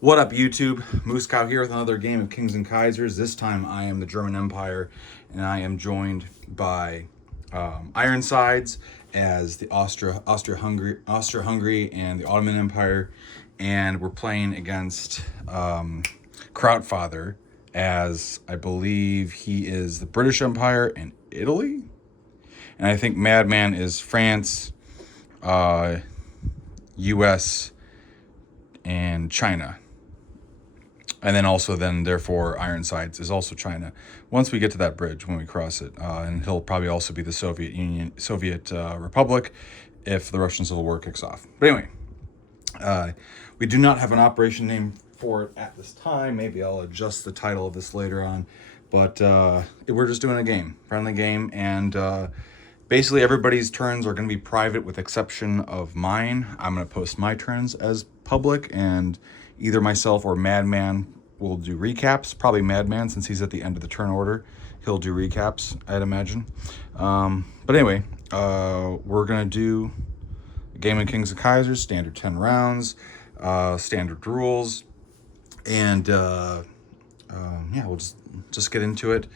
What up, YouTube? Moose Cow here with another game of Kings and Kaisers. This time I am the German Empire, and I am joined by Ironsides as the Austria-Hungary and the Ottoman Empire, and we're playing against Krautslaughter as I believe he is the British Empire and Italy, and I think Madman is France, U.S. and China. And then also therefore, Ironsides is also China. Once we get to that bridge, when we cross it, and he'll probably also be the Soviet Republic if the Russian Civil War kicks off. But anyway, we do not have an operation name for it at this time. Maybe I'll adjust the title of this later on. But we're just doing a game, friendly game, and basically everybody's turns are going to be private with exception of mine. I'm going to post my turns as public, and either myself or Madman will do recaps. Probably Madman, since he's at the end of the turn order. He'll do recaps, I'd imagine. But anyway, we're going to do a game of Kings and Kaisers, standard 10 rounds, standard rules. And yeah, we'll just get into it.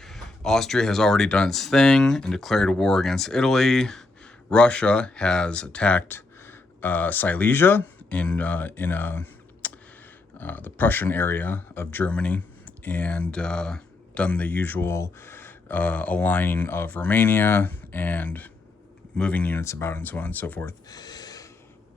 Austria has already done its thing and declared a war against Italy. Russia has attacked Silesia in the Prussian area of Germany, and done the usual aligning of Romania and moving units about and so on and so forth.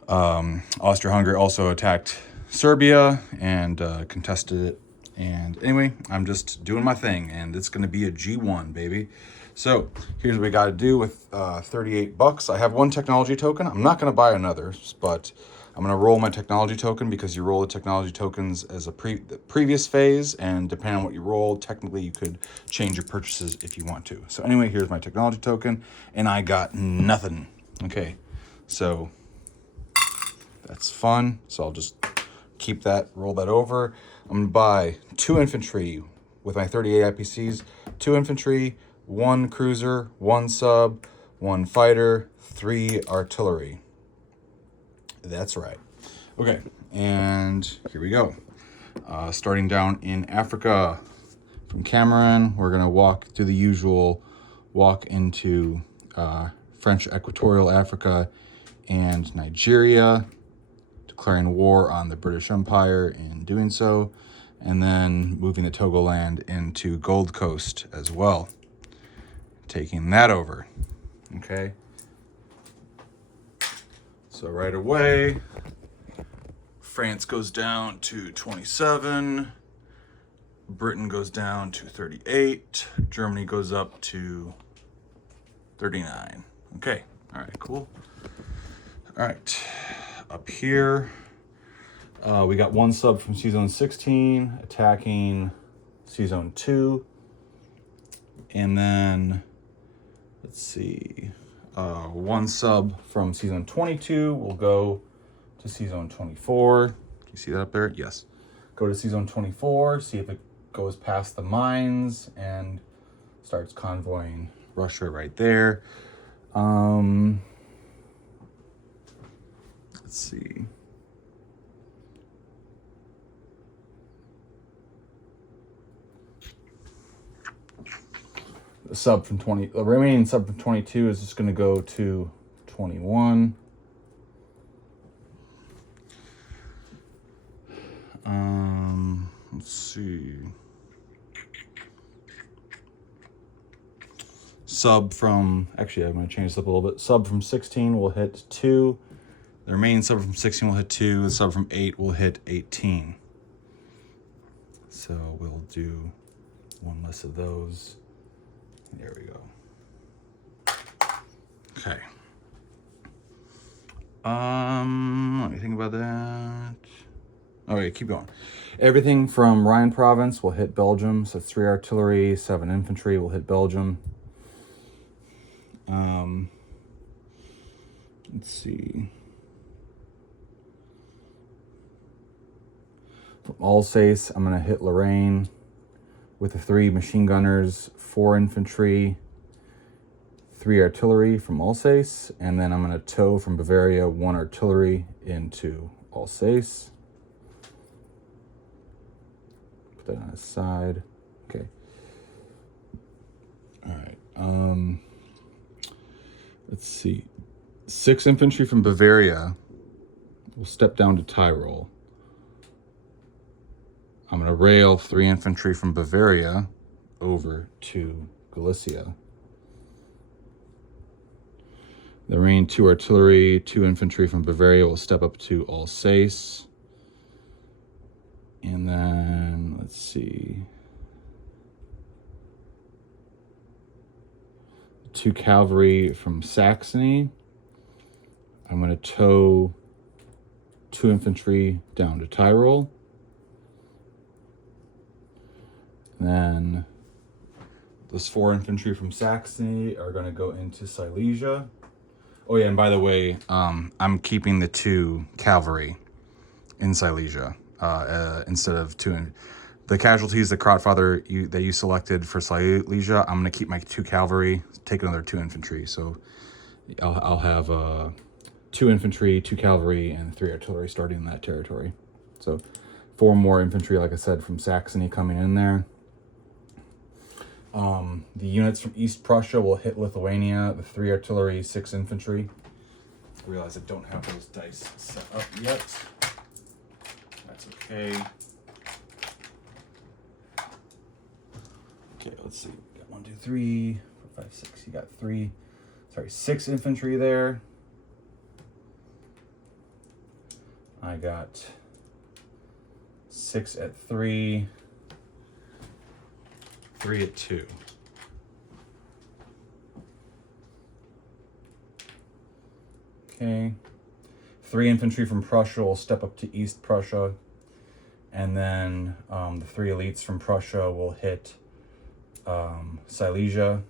Austria-Hungary also attacked Serbia and contested it. And anyway, I'm just doing my thing, and it's going to be a G1, baby. So here's what we got to do with $38. I have one technology token. I'm not going to buy another, but I'm going to roll my technology token, because you roll the technology tokens as the previous phase, and depending on what you roll, technically you could change your purchases if you want to. So anyway, here's my technology token, and I got nothing. Okay, so that's fun. So I'll just keep that, roll that over. I'm going to buy 2 infantry with my 38 IPCs, 2 infantry, 1 cruiser, 1 sub, 1 fighter, 3 artillery. That's right. Okay, and here we go. Starting down in Africa from Cameroon, we're going to walk through the usual walk into French Equatorial Africa and Nigeria, declaring war on the British Empire in doing so, and then moving the Togoland into Gold Coast as well, taking that over. Okay. So right away, France goes down to 27, Britain goes down to 38, Germany goes up to 39. Okay, all right, cool. All right, up here, we got 1 sub from C-Zone 16 attacking C-Zone 2, and then, let's see, 1 sub from C-Zone 22 will go to C-Zone 24. Can you see that up there? Yes. Go to C-Zone 24, see if it goes past the mines and starts convoying Russia right there. Let's see. The remaining sub from 22 is just going to go to 21. Let's see. Actually, I'm going to change this up a little bit. Sub from 16 will hit 2. The remaining sub from 16 will hit 2. The sub from 8 will hit 18. So we'll do one less of those. There we go. Okay. Let me think about that. Okay, keep going. Everything from Rhine province will hit Belgium. So 3 artillery, 7 infantry will hit Belgium. Let's see. From Alsace, I'm going to hit Lorraine with the 3 machine gunners, 4 infantry, 3 artillery from Alsace, and then I'm going to tow from Bavaria 1 artillery into Alsace. that on the side. Okay. All right. Let's see. 6 infantry from Bavaria will step down to Tyrol. I'm going to rail 3 infantry from Bavaria over to Galicia. The remaining 2 artillery, 2 infantry from Bavaria will step up to Alsace. And then, let's see. 2 cavalry from Saxony. I'm going to tow 2 infantry down to Tyrol. And then those 4 infantry from Saxony are going to go into Silesia. Oh yeah, and by the way, I'm keeping the 2 cavalry in Silesia instead of 2. The casualties, the Krautslaughter that you selected for Silesia, I'm going to keep my 2 cavalry, take another 2 infantry. So I'll have 2 infantry, 2 cavalry, and 3 artillery starting in that territory. So 4 more infantry, like I said, from Saxony coming in there. The units from East Prussia will hit Lithuania, the 3 artillery, 6 infantry. I realize I don't have those dice set up yet. That's okay. Okay, let's see. We got 1, 2, 3, 4, 5, 6. You got 6 infantry there. I got 6 at 3. 3 at 2. Okay. 3 infantry from Prussia will step up to East Prussia. And then the 3 elites from Prussia will hit Silesia.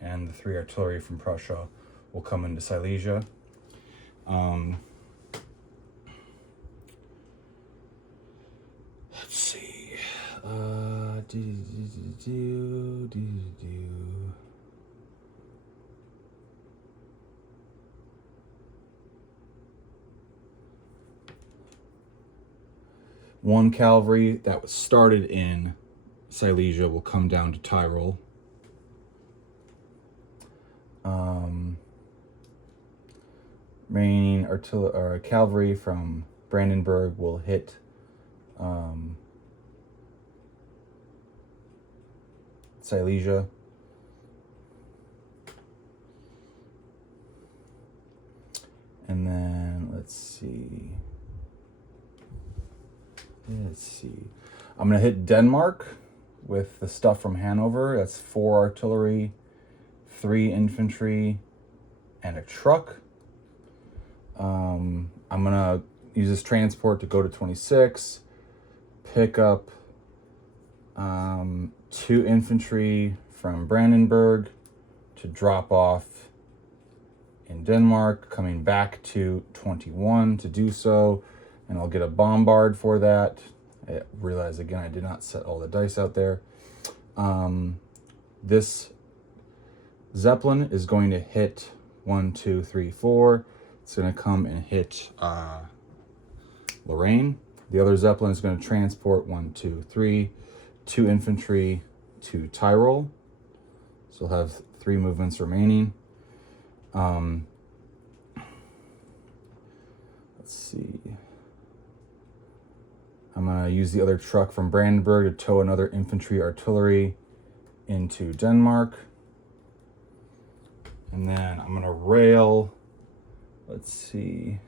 And the 3 artillery from Prussia will come into Silesia. Let's see. One cavalry that was started in Silesia will come down to Tyrol. Remaining cavalry from Brandenburg will hit Silesia. And then let's see. I'm gonna hit Denmark with the stuff from Hanover. That's 4 artillery, 3 infantry, and a truck. I'm gonna use this transport to go to 26, pick up 2 infantry from Brandenburg to drop off in Denmark, coming back to 21 to do so, and I'll get a bombard for that. I realize again I did not set all the dice out there. This Zeppelin is going to hit 1, 2, 3, 4. It's going to come and hit Lorraine. The other Zeppelin is going to transport 1, 2, 3, 2 infantry to Tyrol. So we'll have 3 movements remaining. Let's see. I'm going to use the other truck from Brandenburg to tow another infantry artillery into Denmark. And then I'm going to rail, let's see,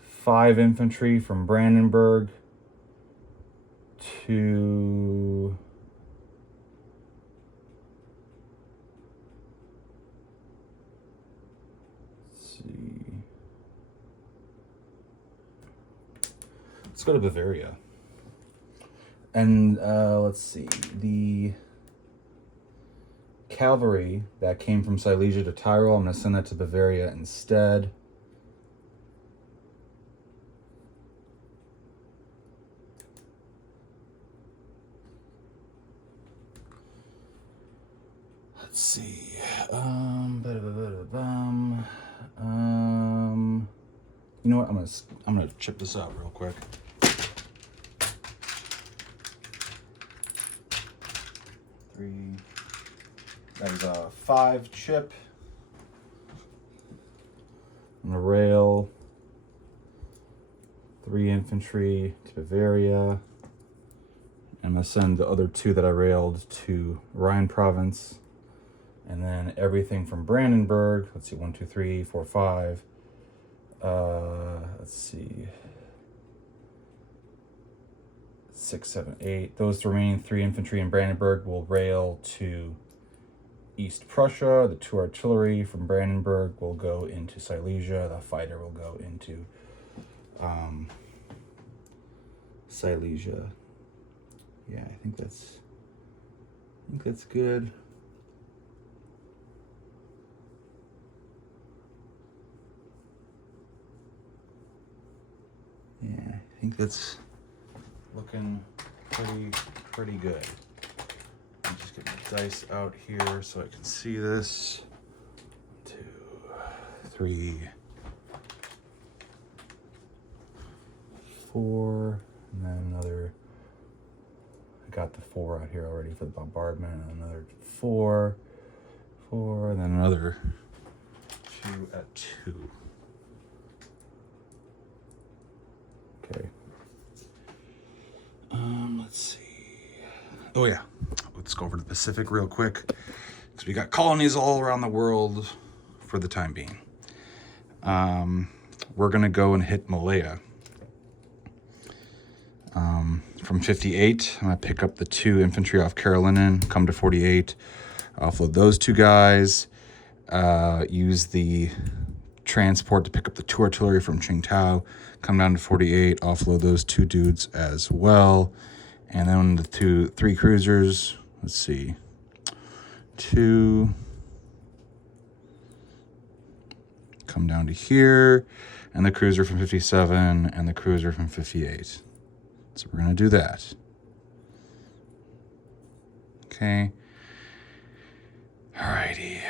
5 infantry from Brandenburg to let's go to Bavaria. And let's see, the cavalry that came from Silesia to Tyrol, I'm going to send that to Bavaria instead. Let's see. You know what? I'm gonna chip this out real quick. 3. That is a 5 chip. On the rail, 3 infantry to Bavaria. I'm going to send the other 2 that I railed to Rhine province. And then everything from Brandenburg, let's see, 1, 2, 3, 4, 5. Let's see, 6, 7, 8. Those remaining 3 infantry in Brandenburg will rail to East Prussia. The 2 artillery from Brandenburg will go into Silesia. The fighter will go into Silesia. Yeah, I think that's good. Yeah, I think that's looking pretty good. I'm just getting the dice out here so I can see this. 2, 3, 4, and then another. I got the 4 out here already for the bombardment, and another 4, and then another 2 at 2. Okay. Let's see. Oh yeah, let's go over to the Pacific real quick, because we got colonies all around the world for the time being. We're gonna go and hit Malaya. From 58, I'm gonna pick up the 2 infantry off Karelinen, come to 48, offload those 2 guys, use the transport to pick up the 2 artillery from Qingtao, come down to 48, offload those 2 dudes as well, and then the 3 cruisers. Let's see, 2, come down to here, and the cruiser from 57 and the cruiser from 58. So we're gonna do that. Okay. Alrighty.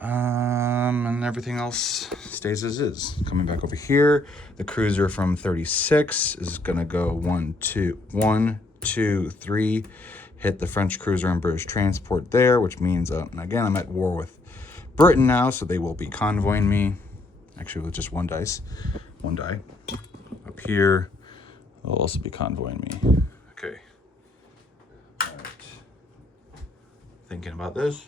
And everything else stays as is. Coming back over here, the cruiser from 36 is gonna go 1, 2, 3, hit the French cruiser and British transport there, which means, and again, I'm at war with Britain now, so they will be convoying me. Actually, with just 1 die. Up here, they'll also be convoying me. Okay. All right. Thinking about this.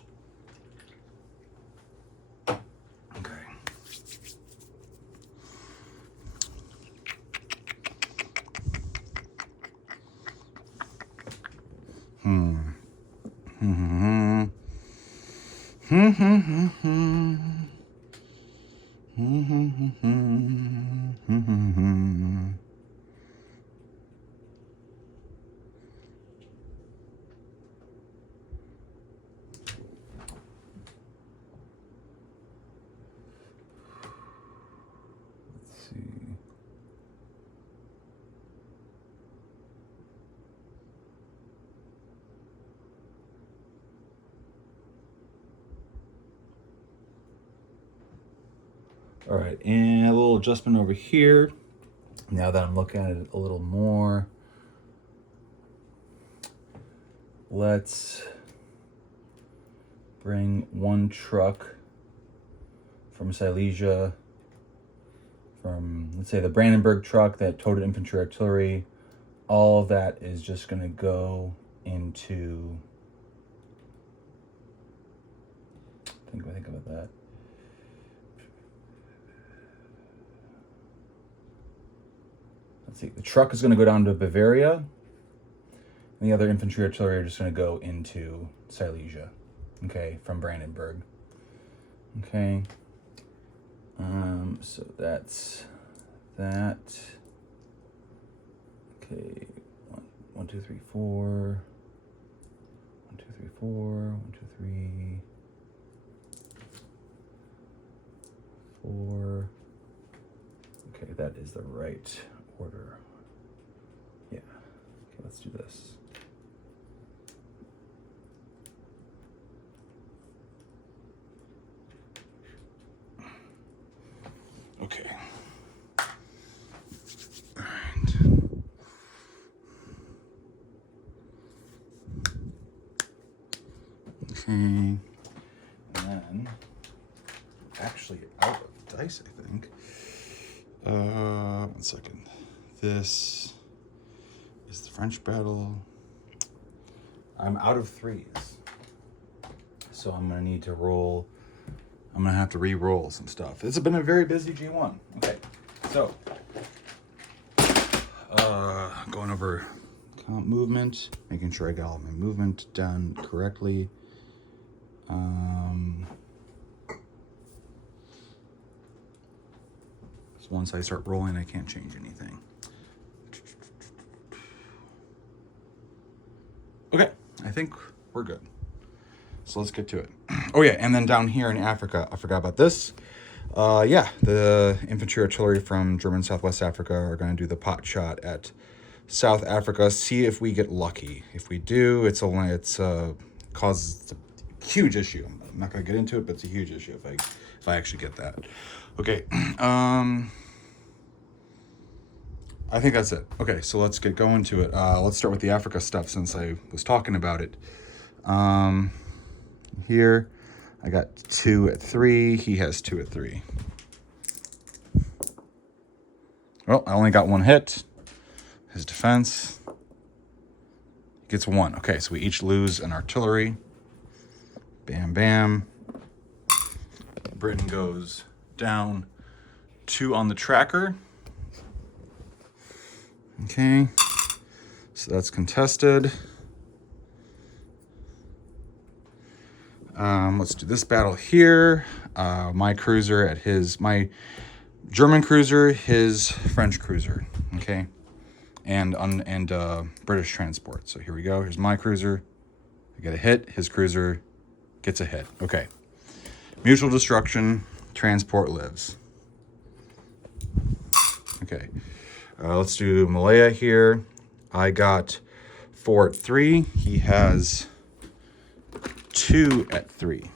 All right, and a little adjustment over here. Now that I'm looking at it a little more, let's bring 1 truck from Silesia, from, let's say, the Brandenburg truck that towed infantry artillery. All of that is just gonna go into, think about that. Let's see, the truck is going to go down to Bavaria, and the other infantry artillery are just going to go into Silesia, okay, from Brandenburg. Okay, so that's that. Okay, 1, 2, 3, 4. 1, 2, 3, 4. 1, 2, 3, 4. Okay, that is the right order. Yeah. Okay, let's do this. Okay. All right. Okay. And then, actually out of dice, I think. 1 second. This is the French battle. I'm out of 3s. So I'm going to need to roll. I'm going to have to re-roll some stuff. It's been a very busy G1. Okay. So, going over comp movement, making sure I got all my movement done correctly. So once I start rolling, I can't change anything. Okay, I think we're good. So let's get to it. Oh yeah, and then down here in Africa, I forgot about this. Yeah, the infantry artillery from German Southwest Africa are going to do the pot shot at South Africa. See if we get lucky. If we do, it's causes a huge issue. I'm not going to get into it, but it's a huge issue if I actually get that. Okay. I think that's it. Okay, so let's get going to it. Let's start with the Africa stuff since I was talking about it. Here, I got 2 at 3. He has 2 at 3. Well, I only got 1 hit. His defense gets 1. Okay, so we each lose an artillery. Bam, bam. Britain goes down 2 on the tracker. Okay, so that's contested. Let's do this battle here. My cruiser at my German cruiser, his French cruiser. Okay, and British transport. So here we go. Here's my cruiser. I get a hit. His cruiser gets a hit. Okay, mutual destruction. Transport lives. Okay, let's do Malaya here. I got 4 at 3. He has 2 at 3.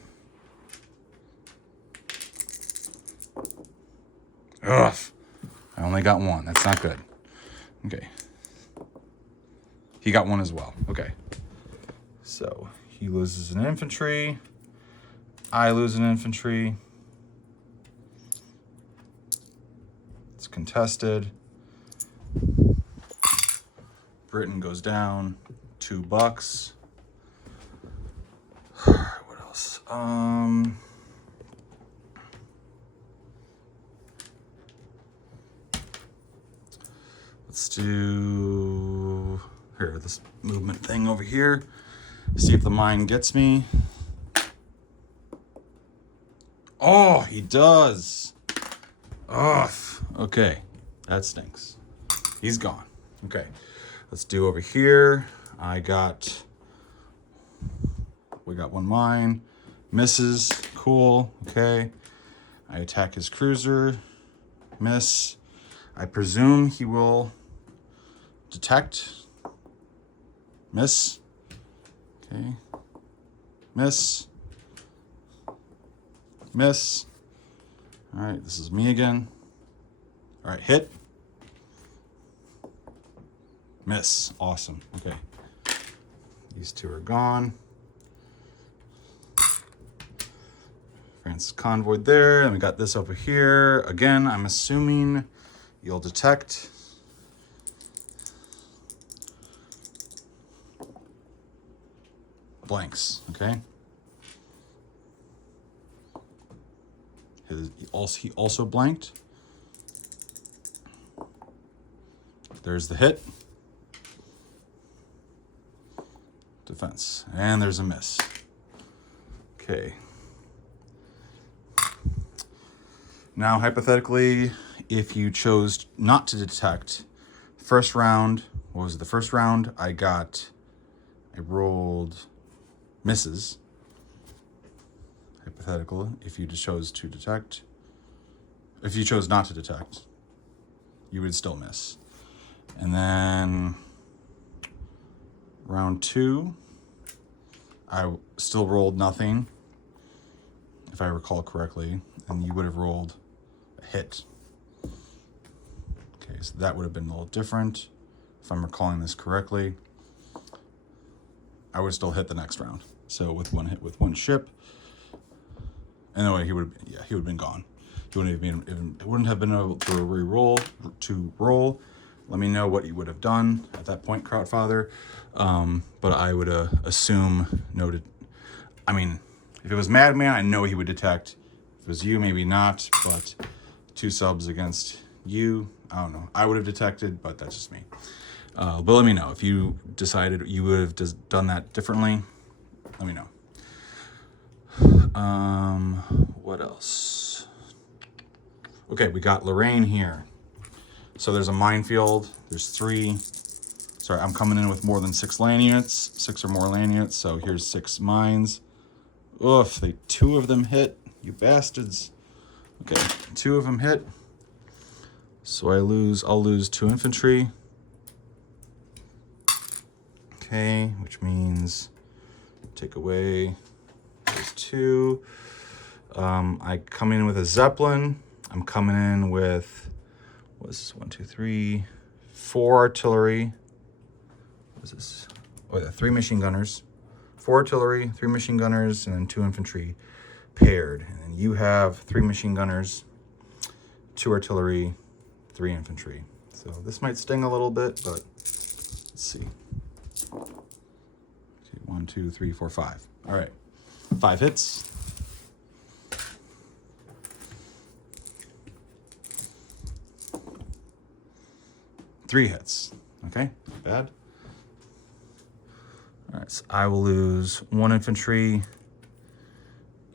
Ugh. I only got 1. That's not good. Okay. He got 1 as well. Okay. So he loses an infantry. I lose an infantry. It's contested. Britain goes down 2 bucks. What else? Let's do here this movement thing over here. See if the mine gets me. Oh, he does. Oh, okay. That stinks. He's gone. Okay. Let's do over here. We got 1 mine. Misses. Cool. Okay. I attack his cruiser. Miss. I presume he will detect. Miss. Okay. Miss. Miss. All right, this is me again. All right, hit. Miss. Awesome. Okay. These 2 are gone. France convoyed there. And we got this over here. Again, I'm assuming you'll detect. Blanks, okay? He also blanked. There's the hit. Defense. And there's a miss. Okay. Now, hypothetically, if you chose not to detect, first round, what was it? The first round, I rolled misses. Hypothetical, if you chose to detect. If you chose not to detect, you would still miss. And then round 2, I still rolled nothing, if I recall correctly, and you would have rolled a hit. Okay, so that would have been a little different, if I'm recalling this correctly. I would still hit the next round. So with one hit, with one ship, and anyway, he would have been gone. He wouldn't have been able to re-roll, to roll. Let me know what you would have done at that point, Krautfather. But I would assume noted. I mean, if it was Madman, I know he would detect. If it was you, maybe not. But 2 subs against you, I don't know. I would have detected, but that's just me. But let me know if you decided you would have done that differently. Let me know. What else? Okay, we got Lorraine here. So there's a minefield. There's 3. Sorry, I'm coming in with more than 6 land units. 6 or more land units. So here's 6 mines. Oof, 2 of them hit. You bastards. Okay, 2 of them hit. So I'll lose 2 infantry. Okay, which means take away those 2. I come in with a Zeppelin. I'm coming in with, what's this? 1, 2, 3, 4 artillery. What is this? Oh, yeah, 3 machine gunners. 4 artillery, 3 machine gunners, and then 2 infantry paired. And then you have 3 machine gunners, 2 artillery, 3 infantry. So this might sting a little bit, but let's see. Okay, 1, 2, 3, 4, 5. All right, 5 hits. Three hits. Okay, not bad. All right, so I will lose 1 infantry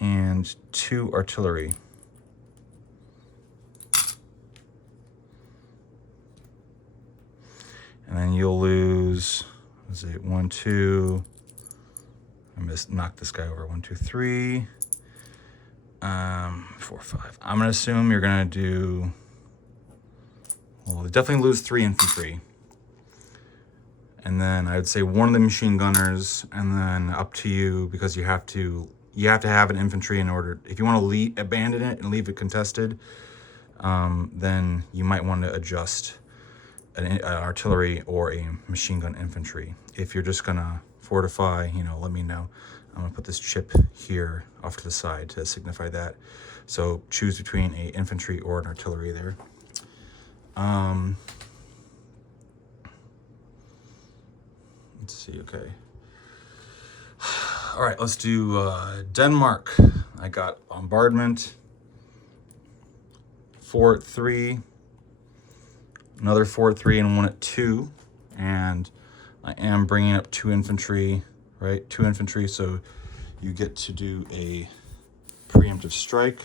and 2 artillery. And then you'll lose, let's see, 1, 2. Knocked this guy over. 1, 2, 3. 4, 5. I'm gonna assume you're gonna do. Well, definitely lose 3 infantry. And then I would say 1 of the machine gunners, and then up to you, because you have to have an infantry in order. If you want to abandon it and leave it contested, then you might want to adjust an artillery or a machine gun infantry. If you're just gonna fortify, let me know. I'm gonna put this chip here off to the side to signify that. So choose between a infantry or an artillery there. Let's see, okay. All right, let's do Denmark. I got bombardment, Fort 3, another Fort 3 and 1 at 2. And I am bringing up 2 infantry, right? 2 infantry, so you get to do a preemptive strike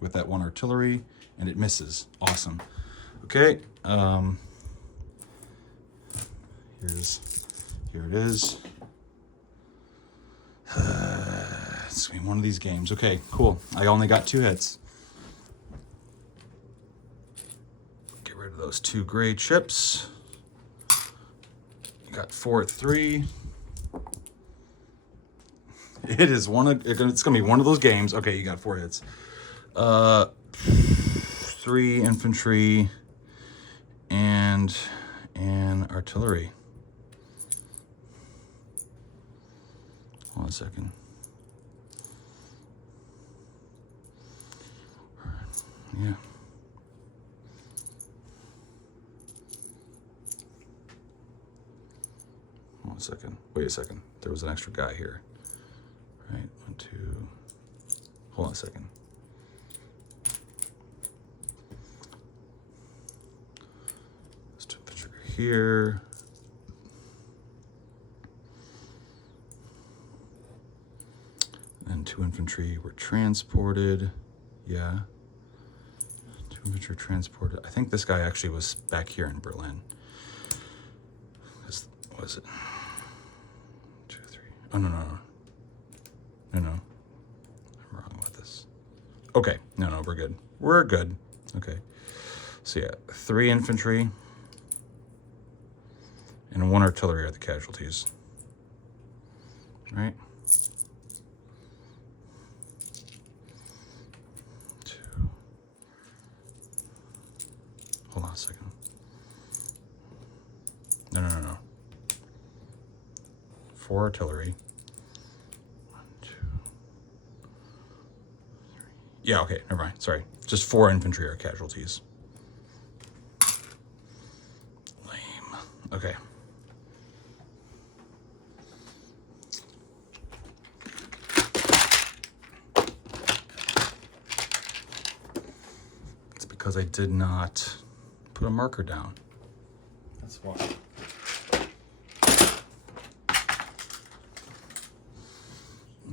with that 1 artillery, and it misses. Awesome. Okay, here it is. It's gonna be one of these games. Okay, cool. I only got 2 hits. Get rid of those 2 gray chips. Got Fort 3. It's gonna be one of those games. Okay, you got 4 hits. 3 infantry and artillery. Hold on a second. Yeah. Hold on a second. Wait a second. There was an extra guy here. Right, 1, 2. Hold on a second. Let's put the trigger here. And 2 infantry were transported. Yeah. 2 infantry transported. I think this guy actually was back here in Berlin. What is it? 2, 3. Oh, no. I'm wrong about this. Okay. No, we're good. We're good. Okay. So yeah, 3 infantry and 1 artillery are the casualties. Right? 2. Hold on a second. No. 4 artillery. 1, 2, 3. Yeah, okay, never mind. Sorry. Just 4 infantry are casualties. Lame. Okay. It's because I did not put a marker down. That's why.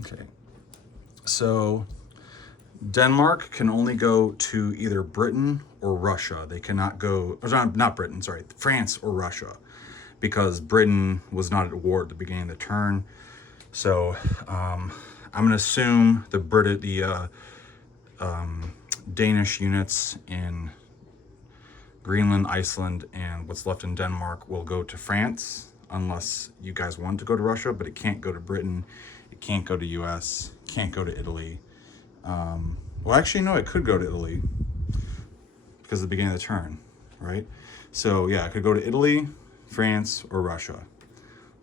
Okay. So Denmark can only go to either Britain or Russia. They cannot go, or not Britain, sorry, France or Russia, because Britain was not at war at the beginning of the turn. So I'm going to assume the Danish units in Greenland, Iceland, and what's left in Denmark will go to France, unless you guys want to go to Russia, but it can't go to Britain, it can't go to US, can't go to Italy. Well, actually, no, it could go to Italy because of the beginning of the turn, right? So yeah, it could go to Italy, France, or Russia.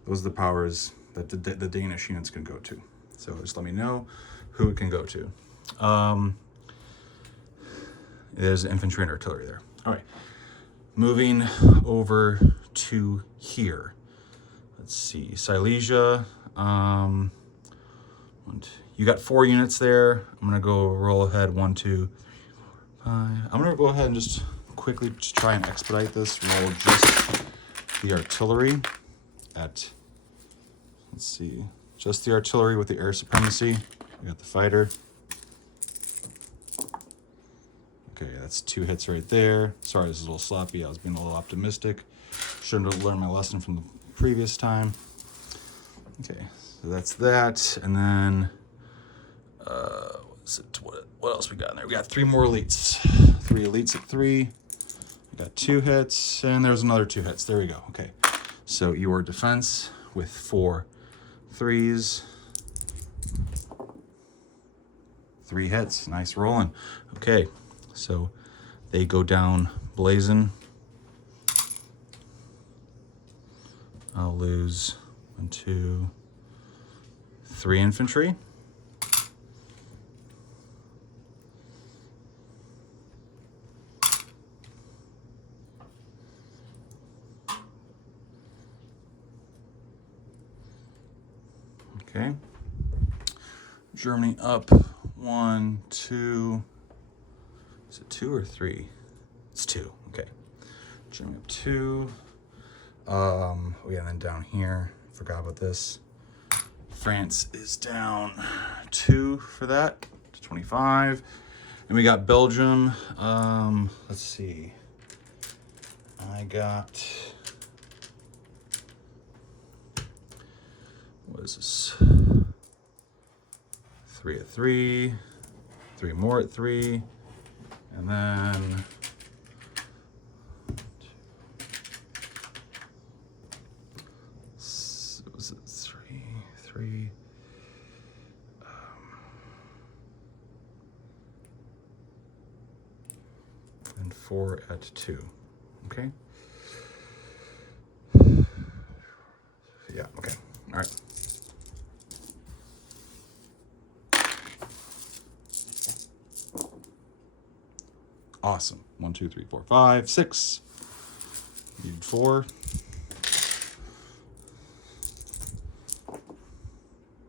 Those are the powers that the Danish units can go to. So just let me know who it can go to. There's infantry and artillery there. All right, moving over to here. Let's see, Silesia. You got 4 units there. I'm gonna go roll ahead, 1, 2, 3, 4, 5. I'm gonna go ahead and just quickly just try and expedite this. Roll just the artillery at, let's see, just the artillery with the air supremacy. We got the fighter. Okay, that's 2 hits right there. Sorry, this is a little sloppy. I was being a little optimistic. Shouldn't have learned my lesson from the previous time. Okay, so that's that. And then, what else we got in there? We got 3 more elites. 3 elites at 3. We got 2 hits, and there's another 2 hits. There we go. Okay, so your defense with 4 3s. 3 hits. Nice rolling. Okay, so they go down blazing. I'll lose 1, 2, 3 infantry. Okay. Germany up 1, 2. Is it 2 or 3? It's 2. Okay. Germany up 2. Oh yeah, and then down here, forgot about this. France is down 2 for that, to 25. And we got Belgium. Let's see. I got, what is this? 3 at 3, 3 more at 3, and then was it 3, and 4 at 2. Okay. Yeah. Okay. All right. Awesome. 1, 2, 3, 4, 5, 6. Need 4.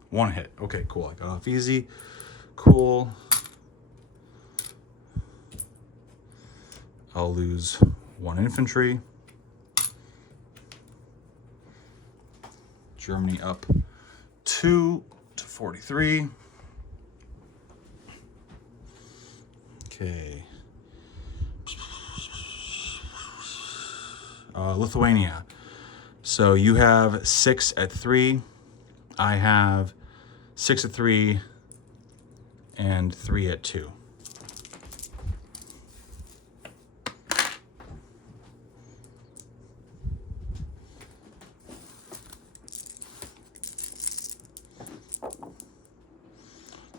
1 hit. Okay, cool. I got off easy. Cool. I'll lose 1 infantry. Germany up 2 to 43. Okay. Lithuania. So you have 6 at 3. I have 6 at 3 and 3 at 2.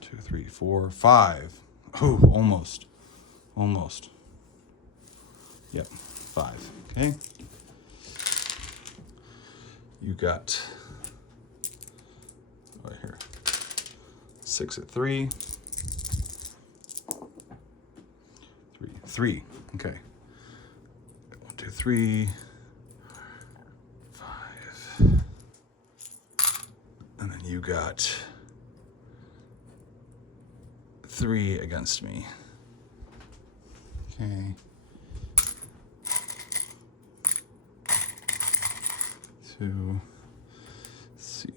Two, 3, 4, 5. Oh, almost. Almost. Yep, 5. Okay. You got 6 at 3. 3. Okay. 1, 2, 3, 5. And then you got 3 against me. Okay. 2. Let's see.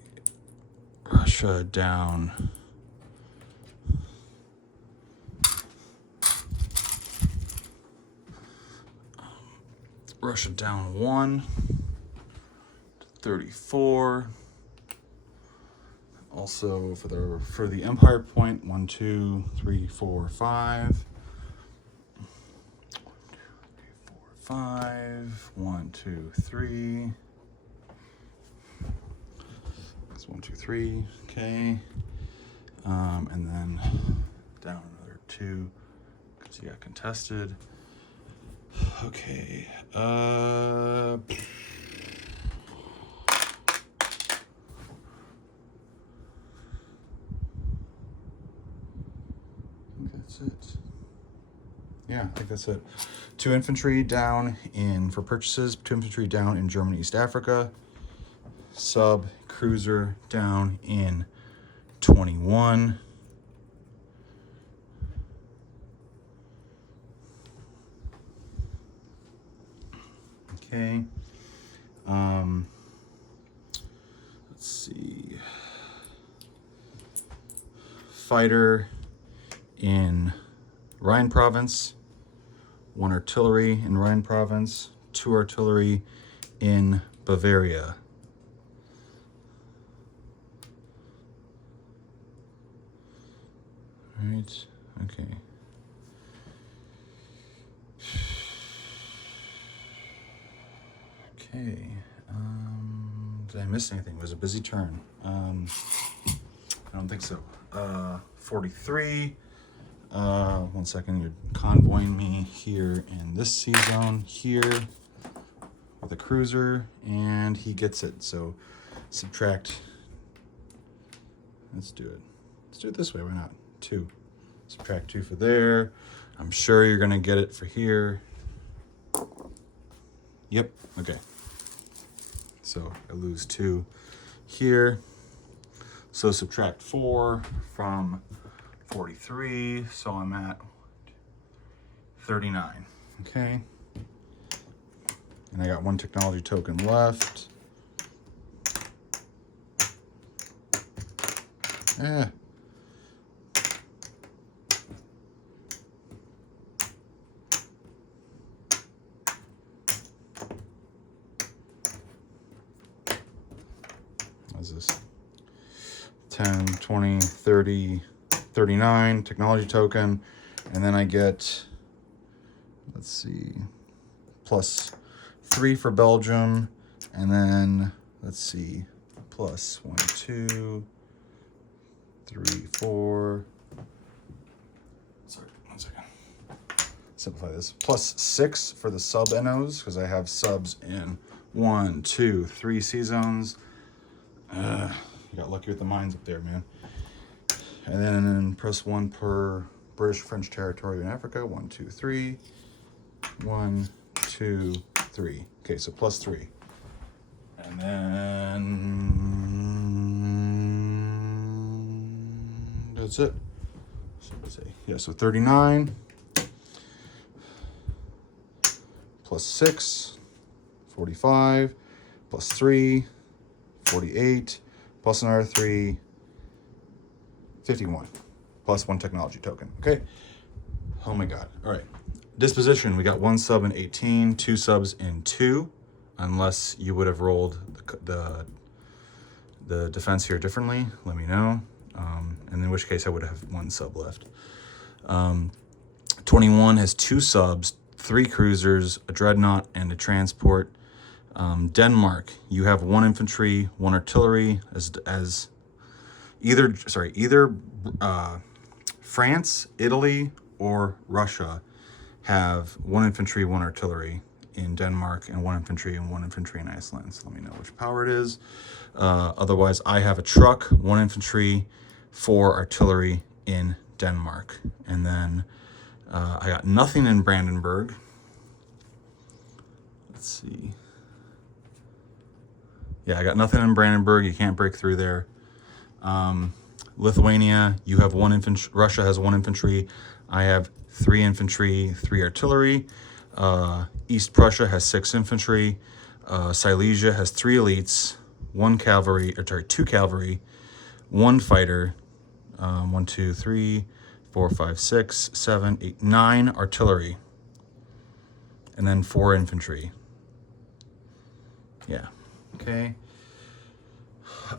Russia down. Russia down 1 to 34. Also for the Empire point, 1, 2, 3, 4, 5. 5. 1, 2, 3. That's 1, 2, 3. Okay. And then down another 2 because you got contested. Okay. I think that's it. Yeah, I think that's it. 2 infantry down for purchases. 2 infantry down in Germany, East Africa. Sub cruiser down in 21. Okay. Let's see. Fighter in Rhine province. 1 artillery in Rhine province. 2 artillery in Bavaria. All right. Okay. Okay. Did I miss anything? It was a busy turn. I don't think so. 43. 1 second. You're convoying me here in this sea zone here with a cruiser, and he gets it. So subtract. Let's do it. Let's do it this way. Why not? 2. Subtract 2 for there. I'm sure you're gonna get it for here. Yep. Okay. So I lose 2 here. So subtract 4 from 43. So I'm at 39. Okay. And I got 1 technology token left. Yeah. What's this? 10, 20, 30, 39 technology token. And then I get, let's see, plus 3 for Belgium. And then, let's see, plus 1, 2, 3, 4. Sorry, 1 second. Simplify this. Plus 6 for the sub NOs, because I have subs in 1, 2, 3 sea zones. You got lucky with the mines up there, man. And then plus 1 per British French territory in Africa. 1, 2, 3. 1, 2, 3. Okay, so plus 3. And then that's it. So let's say, yeah, so 39 plus 6, 45, plus 3, 48, plus another 3, 51, plus 1 technology token. Okay. Oh my God. All right. Disposition, we got 1 sub in 18, 2 subs in 2, unless you would have rolled the defense here differently, let me know. And in which case I would have 1 sub left. 21 has 2 subs, 3 cruisers, a dreadnought, and a transport. Denmark, you have 1 infantry, 1 artillery, as either France, Italy, or Russia have 1 infantry, 1 artillery in Denmark, and 1 infantry and 1 infantry in Iceland. So let me know which power it is. Otherwise, I have a truck, 1 infantry, 4 artillery in Denmark. And then I got nothing in Brandenburg. Let's see. Yeah, I got nothing in Brandenburg. You can't break through there. Lithuania, you have 1 infantry. Russia has 1 infantry. I have 3 infantry, 3 artillery. East Prussia has 6 infantry. Silesia has 3 elites, 2 cavalry, 1 fighter, 1, 2, 3, 4, 5, 6, 7, 8, 9 artillery, and then 4 infantry. Yeah. Okay.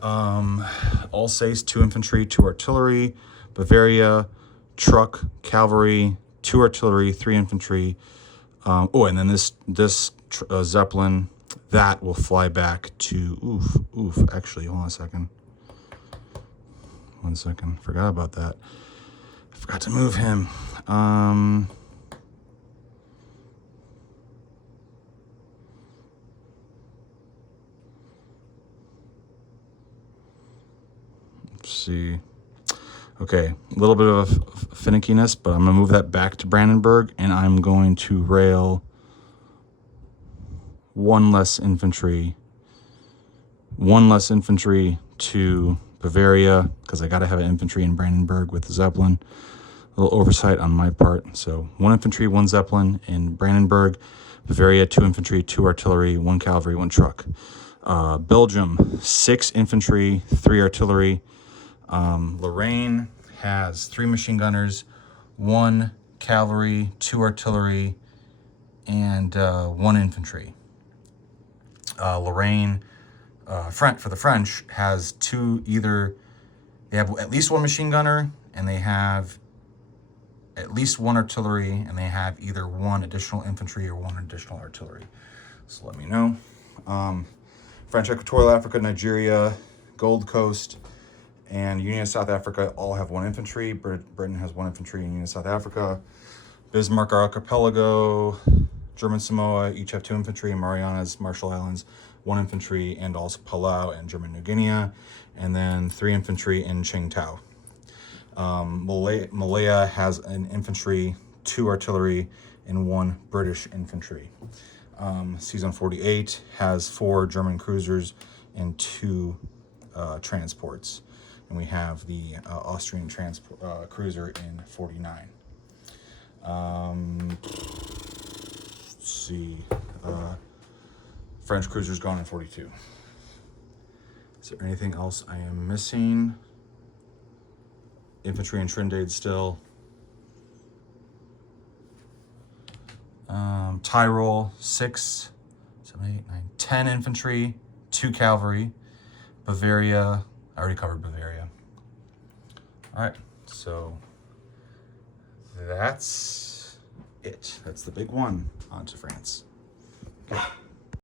Alsace, 2 infantry, 2 artillery. Bavaria, truck, cavalry, 2 artillery, 3 infantry. And then this Zeppelin, that will fly back to, actually, hold on a second. 1 second, forgot about that. I forgot to move him. Let's see. Okay, a little bit of finickiness, but I'm going to move that back to Brandenburg, and I'm going to rail 1 less infantry to Bavaria, because I got to have an infantry in Brandenburg with the Zeppelin. A little oversight on my part. So 1 infantry, 1 Zeppelin in Brandenburg. Bavaria, 2 infantry, 2 artillery, 1 cavalry, 1 truck. Belgium, 6 infantry, 3 artillery. Lorraine has 3 machine gunners, 1 cavalry, 2 artillery, and 1 infantry. Lorraine, for the French, has they have at least 1 machine gunner, and they have at least 1 artillery, and they have either 1 additional infantry or 1 additional artillery. So let me know. French Equatorial Africa, Nigeria, Gold Coast, and Union of South Africa all have 1 infantry. Britain has 1 infantry in Union of South Africa. Bismarck Archipelago, German Samoa each have 2 infantry. Marianas, Marshall Islands, 1 infantry, and also Palau and German New Guinea, and then 3 infantry in Qingtao. Malaya has an infantry, 2 artillery, and 1 British infantry. Season 48 has 4 German cruisers and 2 transports. And we have the Austrian cruiser in 49. Let's see. French cruiser's gone in 42. Is there anything else I am missing? Infantry in Trinidad still. Tyrol, 6, 7, 8, 9, 10 infantry, 2 cavalry. Bavaria, I already covered Bavaria. All right, so that's it. That's the big one. On to France. Okay.